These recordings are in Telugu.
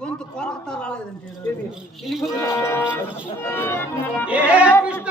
గొంతు కొరకతా రాలేదంటే ఏ కృష్ణ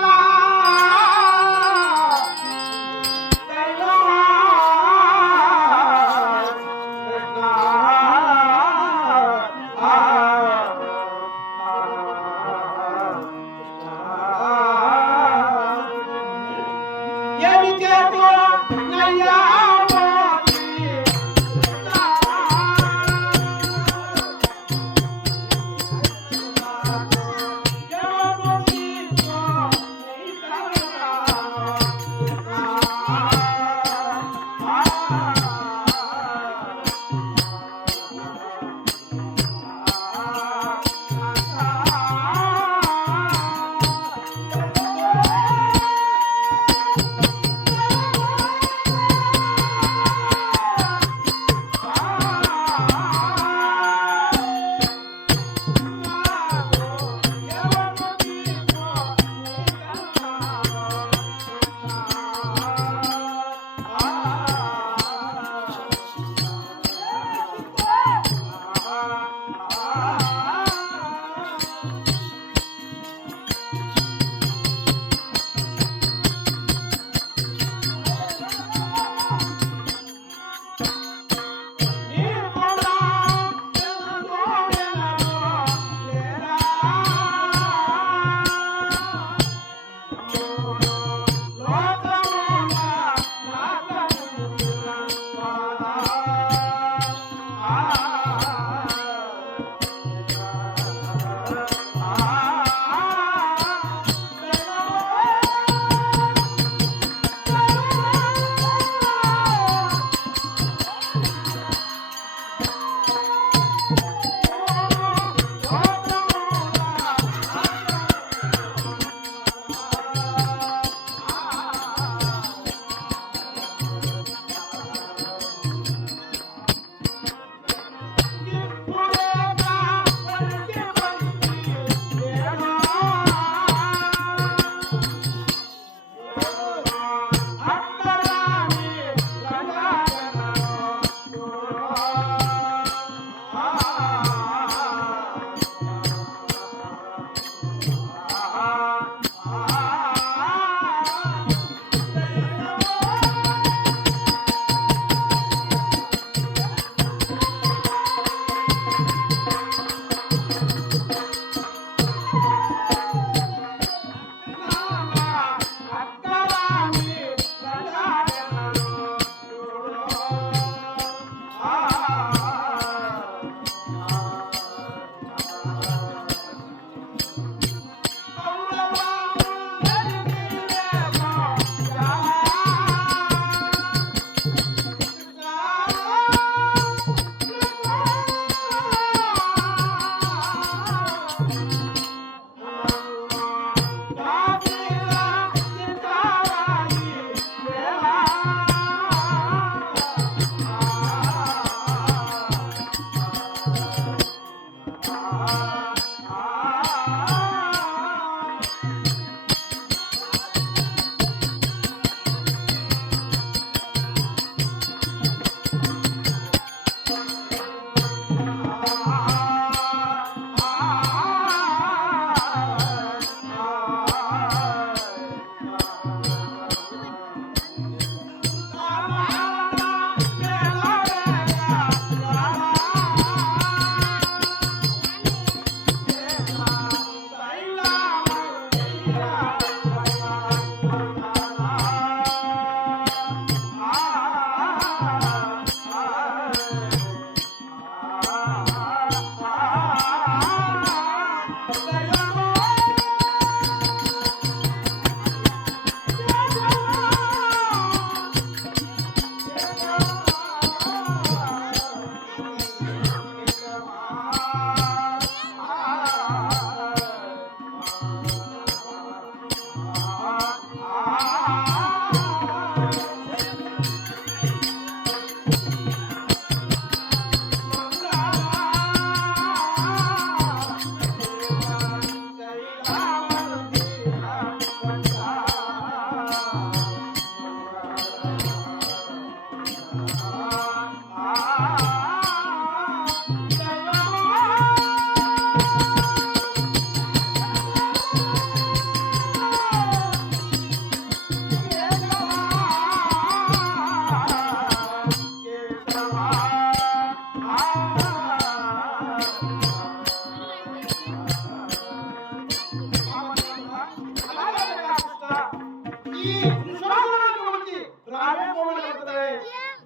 ఈ పురుషోత్తమునికి వచ్చి రావే పోవడం అవుతున్నాయి.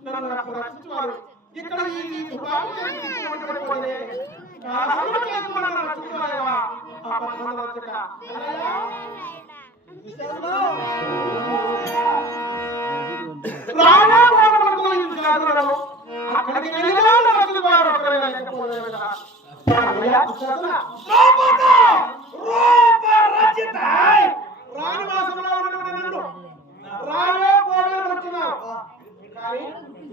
నన్ను నాకు రక్షించువారు ఇక్కడ ఈ దుబాకు చేసి అక్కడికి వెళ్ళినా రాణివాసంలో ఉన్నటువంటి నన్ను రావే పోవే వచ్చున్నావు. కానీ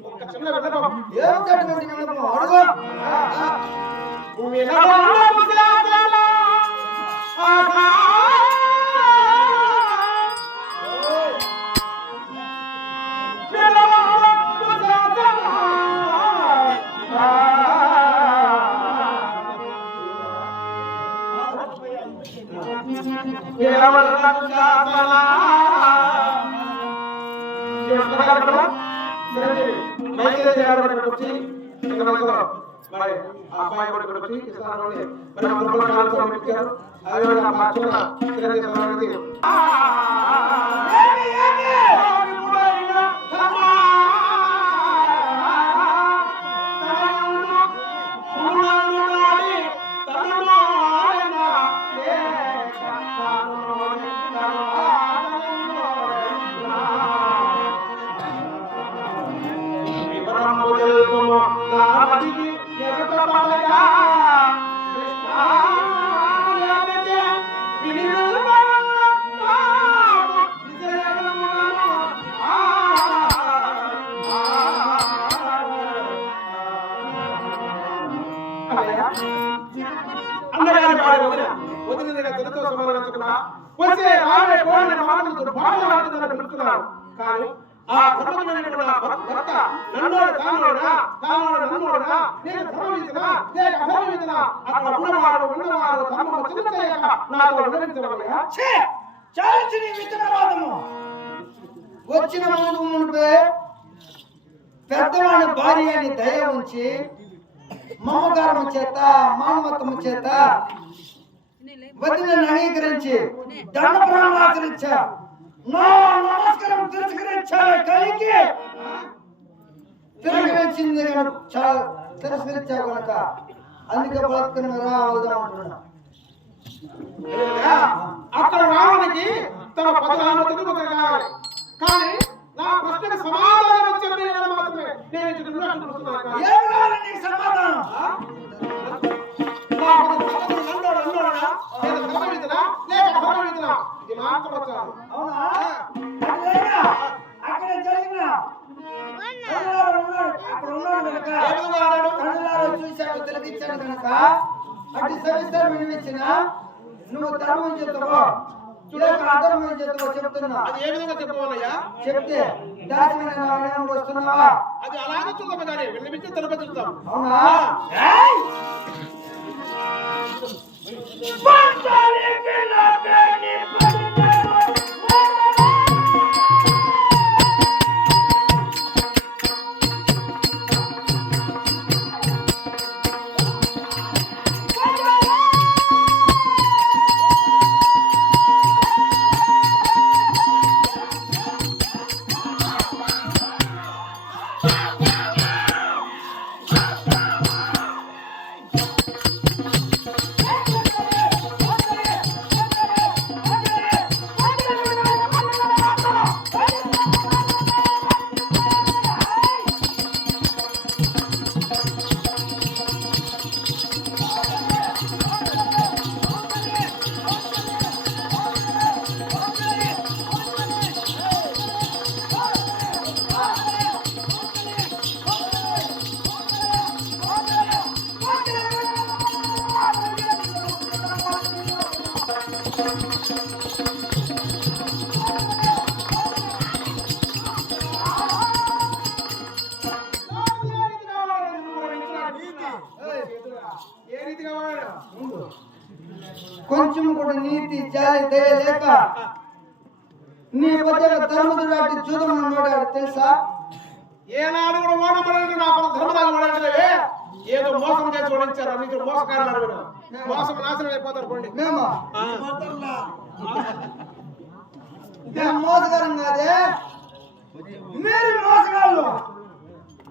ఒక చిన్న విన్నపం. ఏమిటటువంటి విన్నపం? అడుగు. అబ్బాయి కూడా ఇక్కడ వచ్చి మరి కానీ ఆ ధర్మమైనటువంటి భర్త నన్నోడు కానోడా నన్నోడా నేను ధర్మవిధినా లేక అధర్మవిధినా అక్కడ ఉన్నవాడు ధర్మము చిన్నచేయక నాతో వివరించవలయా? చాల్సిన విత్తనవాదము వచ్చిన ముందు మునిపే పెద్దవాడి భార్య అని దయ ఉంచి మమకారము చేత మానవత్వము చేత వదిన అంగీకరించి దండ ప్రాణాచరించా నా నమస్కారం తిరస్కరించాలి కలిగి తిరస్కరించింది తిరస్కరించావు కనుక అందుకే బలత్కరంగా అవుదాం అంటున్నా. అక్కడ రావడానికి తన పదహారు కావాలి. కానీ నా ప్రశ్నకు సమాధానం వచ్చేది మాత్రమే నేను సమాధానం అక్కడ జరిగిన అక్కడ ఉన్నాడు కనుక చూశాడు తిలకిచ్చాడు కనుక అటు సవిస్తరం వినిపించిన నువ్వు ధర్మం చెప్తావో అధర్మం చెప్తావో చెప్తున్నా. అది ఏ విధంగా చెప్పవయ్యా? చెప్తే దాచిన వస్తున్నావా? అది అలాగే చూద్దాం కానీ వినిపించి తిలకిస్తాం. అవునా? కొంచెం కూడా నీతి జాలి దయ లేక నీ మధ్య ధర్మదుడు జూదం ఉన్నాడు తెలుసా? ఏనాడు కూడా ఓడబడి నా ధర్మదాలు ఓడలేవే ఏదో మోసం చేసి ఓడించారు. అన్ని మోసకారులు మోసం నాశనం అయిపోతారు. పోండి మేము నేను మోసగారం కాదే, మీరు మోసగాళ్ళు,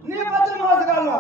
నీ బతులు మోసగాళ్ళు.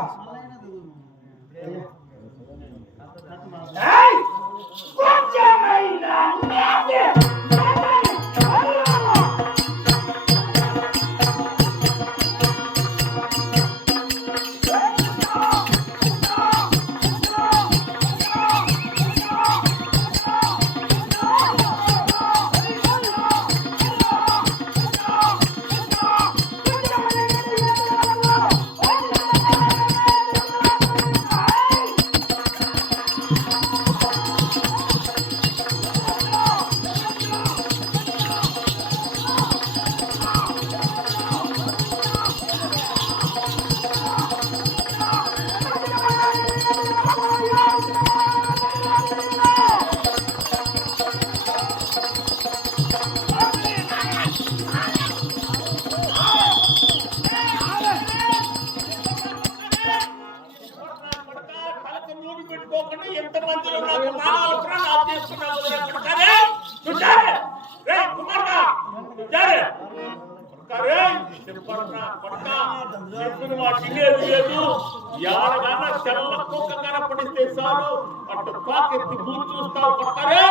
కనపడితే చాలు అటు పాకెత్తి పూజ చూస్తావు పక్కరే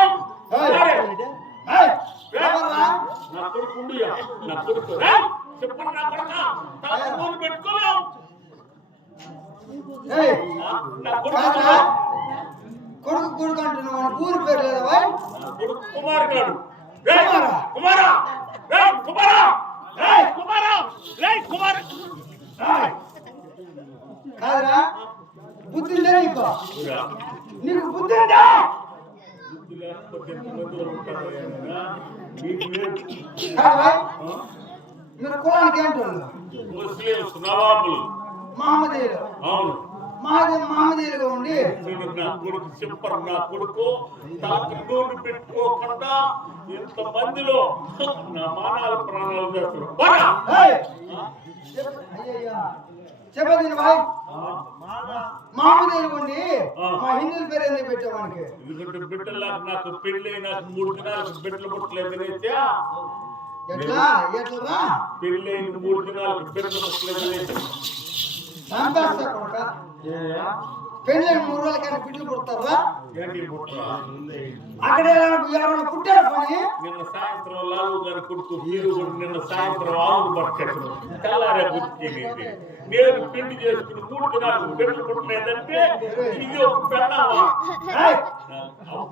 నా కొడుకు నా కొడుకు చెప్పండి నా కొడుక పూజ పెట్టుకోలేవు కొడుకు కొడుకు అంటున్నావు, ఊరి పేరు లేదా? కొడుకు కుమార్ గారు కుమారా కుమారా కుమారా కుమార్ కాదురా, బుద్ధి ఉందా నీకు? నీకు బుద్ధి ఉందా? మీరు కులానికి ఏంటోళ్ళు? ముస్లిమ్స్ నవాబులు మహమ్మదీయులు. అవును, మహమ్మదీయులుగా ఉండి నా కొడుకు చెప్పరు, నా కొడుకు తాకి నూనె పెట్టుకోకుండా ఇంత మందిలో నా మానాల ప్రాణాలు చేస్తారు. చెప్పదు భాయ్, మహమ్మదీయులు ఉండి మా హిందువుల పేరు ఎందుకు పెట్టావానికి? ఎందుకంటే బిడ్డలకు నాకు పెళ్ళి నాకు 3 దినాలకు బిడ్డలు పుట్టలేదు. ఎట్లా ఎట్లా పెళ్ళి 3 దినాలకు బిడ్డలు పుట్టలేదు. పెళ్ళి 3 రోజులకైనా బిడ్డలు పుడతారా? అక్కడ ఎవరైనా పుట్టారు పని? నిన్న సాయంత్రం లాలు గారి కొడుకు నిన్న సాయంత్రం ఆవులు పట్టాడు. తెల్లారే గుర్తింది. నేను పిండి చేసుకుని 3 దినాలకు బిడ్డలు పుట్టలేదంటే ఇది ఒక పెళ్ళావా?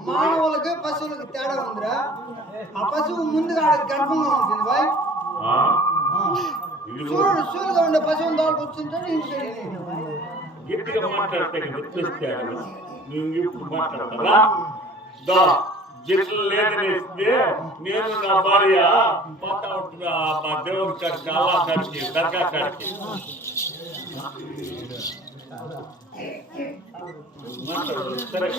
మానవులకి పశువులకి తేడా ఉందిరా. ఆ పశువు ముందుగా గర్భంగా ఉంటుంది బాయ్. సూర్యుడుగా ఉండే పశువుని తోలకు వచ్చింటే గట్టిగా మాట్లాడితే నువ్వు ఇప్పుడు మాట్లాడతారా? జిట్లు లేదనేస్తే నేను నా భార్య పోతా ఉంటున్నా మా దేవుడి కాడికి, అల్లా కాడికి, దర్గా కాడికి. మాట్లాడు సరే.